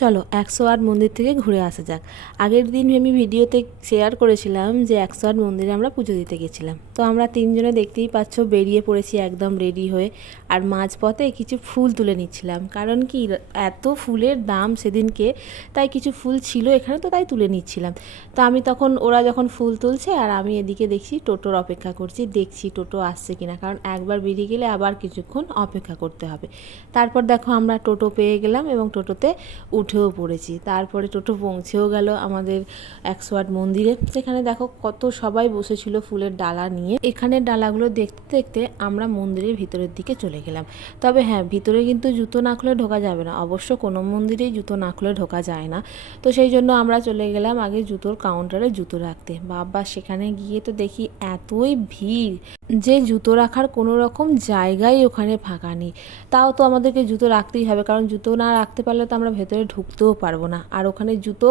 চলো 108 মন্দির থেকে ঘুরে আসা যাক। আগের দিন আমি ভিডিওতে শেয়ার করেছিলাম যে 108 মন্দিরে আমরা পুজো দিতে গেছিলাম। তো আমরা তিনজনে দেখতেই পাচ্ছ বেরিয়ে পড়েছি একদম রেডি হয়ে। আর মাঝপথে কিছু ফুল তুলে নিচ্ছিলাম, কারণ কি এত ফুলের দাম সেদিনকে, তাই কিছু ফুল ছিল এখানে, তো তাই তুলে নিচ্ছিলাম। তো আমি তখন ওরা যখন ফুল তুলছে আর আমি এদিকে দেখছি টোটোর অপেক্ষা করছি, দেখছি টোটো আসছে কিনা, কারণ একবার বেরিয়ে গেলে আবার কিছুক্ষণ অপেক্ষা করতে হবে। তারপর দেখো আমরা টোটো পেয়ে গেলাম এবং টোটোতে উঠেও পড়েছি। তারপরে টোটো পৌঁছেও গেল আমাদের 108 মন্দিরে। সেখানে দেখো কত সবাই বসেছিল ফুলের ডালা নিয়ে। এখানে ডালাগুলো দেখতে দেখতে আমরা মন্দিরের ভিতরের দিকে চলে গেলাম। তবে হ্যাঁ, ভিতরে কিন্তু জুতো না খুলে ঢোকা যাবে না, অবশ্য কোনো মন্দিরেই জুতো না খুলে ঢোকা যায় না। তো সেই জন্য আমরা চলে গেলাম আগে জুতোর কাউন্টারে জুতো রাখতে। বাবা, সেখানে গিয়ে তো দেখি এতই ভিড় যে জুতো রাখার কোনো রকম জায়গাই ওখানে ফাঁকা নেই। তাও তো আমাদেরকে জুতো রাখতেই হবে, কারণ জুতো না রাখতে পারলে তো আমরা ভেতরে ঢুকতেও পারবো না। আর ওখানে জুতো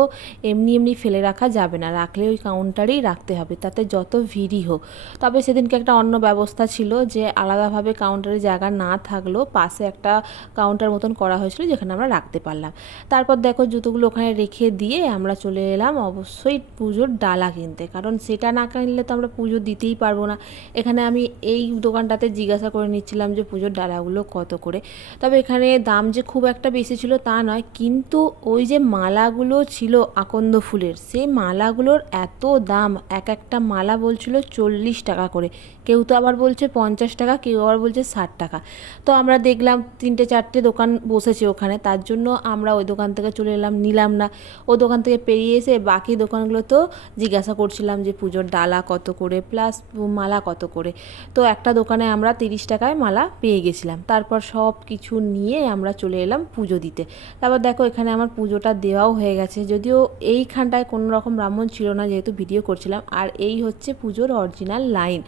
এমনি এমনি ফেলে রাখা যাবে না, রাখলে ওই কাউন্টারেই রাখতে হবে, তাতে যত ভিড়ই হোক। তবে সেদিনকে একটা অন্য ব্যবস্থা ছিল, যে আলাদাভাবে কাউন্টারে জায়গা না থাকলেও পাশে একটা কাউন্টার মতন করা হয়েছিল, যেখানে আমরা রাখতে পারলাম। তারপর দেখো জুতোগুলো ওখানে রেখে দিয়ে আমরা চলে এলাম অবশ্যই পুজোর ডালা কিনতে, কারণ সেটা না কিনলে তো আমরা পুজো দিতেই পারবো না। এখানে আমি এই দোকানটাতে জিজ্ঞাসা করে নিচ্ছিলাম যে পুজোর ডালাগুলো কত করে। তবে এখানে দাম যে খুব একটা বেশি ছিল তা নয়, কিন্তু ওই যে মালাগুলো ছিল আকন্দ ফুলের, সেই মালাগুলোর এত দাম, এক একটা মালা বলছিল 40 টাকা করে, কেউ তো আবার বলছে 50 টাকা, কেউ আবার বলছে 60 টাকা। তো আমরা দেখলাম 3-4টে দোকান বসেছে ওখানে, তার জন্য আমরা ওই দোকান থেকে চলে এলাম, নিলাম না। ও দোকান থেকে পেরিয়ে এসে বাকি দোকানগুলো তো জিজ্ঞাসা করছিলাম যে পুজোর ডালা কত করে প্লাস মালা কত করে। তো একটা দোকানে আমরা 30 টাকায় মালা পেয়ে গেছিলাম। তারপর সব কিছু নিয়ে আমরা চলে এলাম পুজো দিতে। তারপর দেখো এখানে আমার পুজোটা দেওয়াও হয়ে গেছে, যদিও এইখানটায় কোনো রকম ব্রাহ্মণ ছিল না, যেহেতু ভিডিও করছিলাম। আর এই হচ্ছে পুজোর অরিজিনাল লাইন,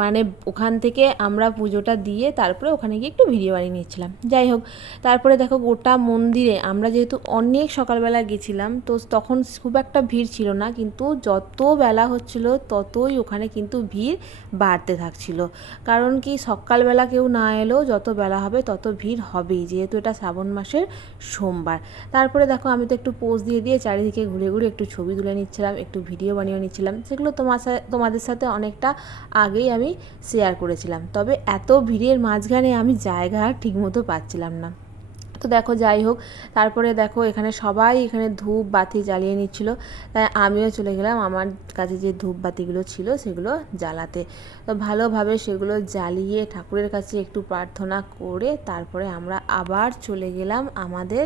মানে ওখান থেকে আমরা পুজোটা দিয়ে তারপরে ওখানে গিয়ে একটু ভিডিও বানিয়ে নিচ্ছিলাম। যাই হোক, তারপরে দেখো গোটা মন্দিরে আমরা যেহেতু অনেক সকালবেলা গেছিলাম, তো তখন খুব একটা ভিড় ছিল না, কিন্তু যত বেলা হচ্ছিল ততই ওখানে কিন্তু ভিড় বাড়তে থাকছিল। কারণ কি, সকালবেলা কেউ না এলেও যত বেলা হবে তত ভিড় হবেই, যেহেতু এটা শ্রাবণ মাসের সোমবার। তারপরে দেখো আমি তো একটু পোজ দিয়ে দিয়ে চারিদিকে ঘুরে ঘুরে একটু ছবি তুলে নিচ্ছিলাম, একটু ভিডিও বানিয়ে নিচ্ছিলাম। সেগুলো তোমাদের সাথে অনেকটা আগেই আমি শেয়ার করেছিলাম। তবে এত ভিড়ের মাঝখানে আমি জায়গা ঠিকমতো পাচ্ছিলাম না। তো দেখো যাই হোক, তারপরে দেখো এখানে সবাই এখানে ধূপ বাতি জ্বালিয়ে নিচ্ছিল, তাই আমিও চলে গেলাম আমার কাছে যে ধূপ বাতিগুলো ছিল সেগুলো জ্বালাতে। তো ভালোভাবে সেগুলো জ্বালিয়ে ঠাকুরের কাছে একটু প্রার্থনা করে তারপরে আমরা আবার চলে গেলাম আমাদের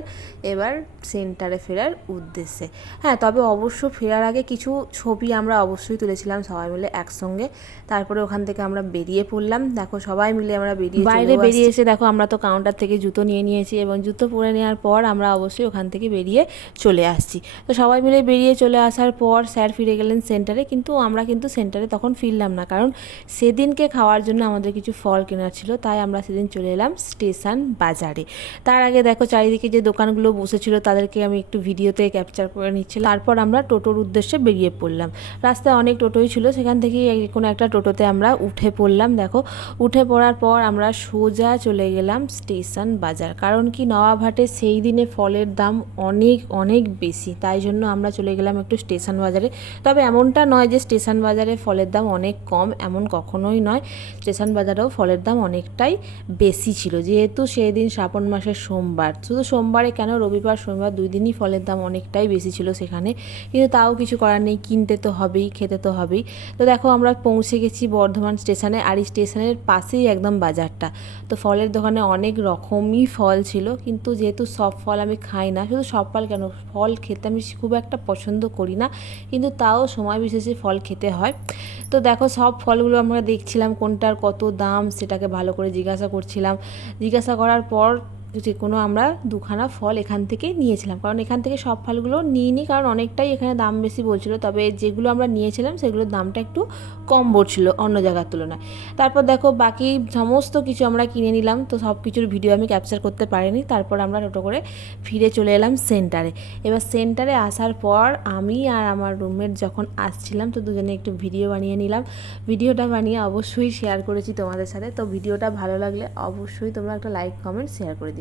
এবার সেন্টারে ফেরার উদ্দেশ্যে। হ্যাঁ, তবে অবশ্য ফেরার আগে কিছু ছবি আমরা অবশ্যই তুলেছিলাম সবাই মিলে একসঙ্গে। তারপরে ওখান থেকে আমরা বেরিয়ে পড়লাম। দেখো সবাই মিলে আমরা বাইরে বেরিয়ে এসে দেখো আমরা তো কাউন্টার থেকে জুতো নিয়ে নিয়েছি, এবং জুতো পরে নেওয়ার পর আমরা অবশ্যই ওখান থেকে বেরিয়ে চলে আসছি। তো সবাই মিলে বেরিয়ে চলে আসার পর স্যার ফিরে গেলেন সেন্টারে, কিন্তু আমরা কিন্তু সেন্টারে তখন ফিরলাম না, কারণ সেদিনকে খাওয়ার জন্য আমাদের কিছু ফল কেনার ছিল, তাই আমরা সেদিন চলে এলাম স্টেশন বাজারে। তার আগে দেখো চারিদিকে যে দোকানগুলো বসেছিল তাদেরকে আমি একটু ভিডিওতে ক্যাপচার করে নিচ্ছিলাম। তারপর আমরা টোটোর উদ্দেশ্যে বেরিয়ে পড়লাম। রাস্তায় অনেক টোটোই ছিল, সেখান থেকে কোনো একটা টোটোতে আমরা উঠে পড়লাম। দেখো উঠে পড়ার পর আমরা সোজা চলে গেলাম স্টেশন বাজার, কারণ কি নওয়াবহাটে সেই দিনে ফলের দাম অনেক অনেক বেশি, তাই জন্য আমরা চলে গেলাম একটু স্টেশন বাজারে। তবে এমনটা নয় যে স্টেশন বাজারে ফলের দাম অনেক কম, এমন কখনোই নয়। স্টেশন বাজারেও ফলের দাম অনেকটাই বেশি ছিল, যেহেতু সেই দিন শ্রাবণ মাসের সোমবার। শুধু সোমবারে কেন, রবিবার শনিবার 2 দিনই ফলের দাম অনেকটাই বেশি ছিল সেখানে, কিন্তু তাও কিছু করার নেই, কিনতে তো হবেই, খেতে তো হবেই। তো দেখো আমরা পৌঁছে গেছি বর্ধমান স্টেশনে, আর এই স্টেশনের পাশেই একদম বাজারটা। তো ফলের দোকানে অনেক রকমই ফল ছিল, কিন্তু যেহেতু সব ফল আমি খাই না, শুধু সব ফল কেন, ফল খেতে আমি খুব একটা পছন্দ করি না, কিন্তু তাও সময় বিশেষে ফল খেতে হয়। তো দেখো সব ফলগুলো আমরা দেখছিলাম কোনটার কত দাম, সেটাকে ভালো করে জিজ্ঞাসা করছিলাম। জিজ্ঞাসা করার পর যে কোনো আমরা 2খানা ফল এখান থেকে নিয়েছিলাম, কারণ এখান থেকে সব ফলগুলো নিইনি, কারণ অনেকটাই এখানে দাম বেশি বলছিল। তবে যেগুলো আমরা নিয়েছিলাম সেগুলোর দামটা একটু কম পড়ছিল অন্য জায়গার তুলনায়। তারপর দেখো বাকি সমস্ত কিছু আমরা কিনে নিলাম। তো সব কিছুর ভিডিও আমি ক্যাপচার করতে পারিনি। তারপর আমরা টোটো করে ফিরে চলে এলাম সেন্টারে। এবার সেন্টারে আসার পর আমি আর আমার রুমমেট যখন আসছিলাম, তো দুজনে একটু ভিডিও বানিয়ে নিলাম। ভিডিওটা বানিয়ে অবশ্যই শেয়ার করেছি তোমাদের সাথে। তো ভিডিওটা ভালো লাগলে অবশ্যই তোমরা একটা লাইক কমেন্ট শেয়ার করে দিও।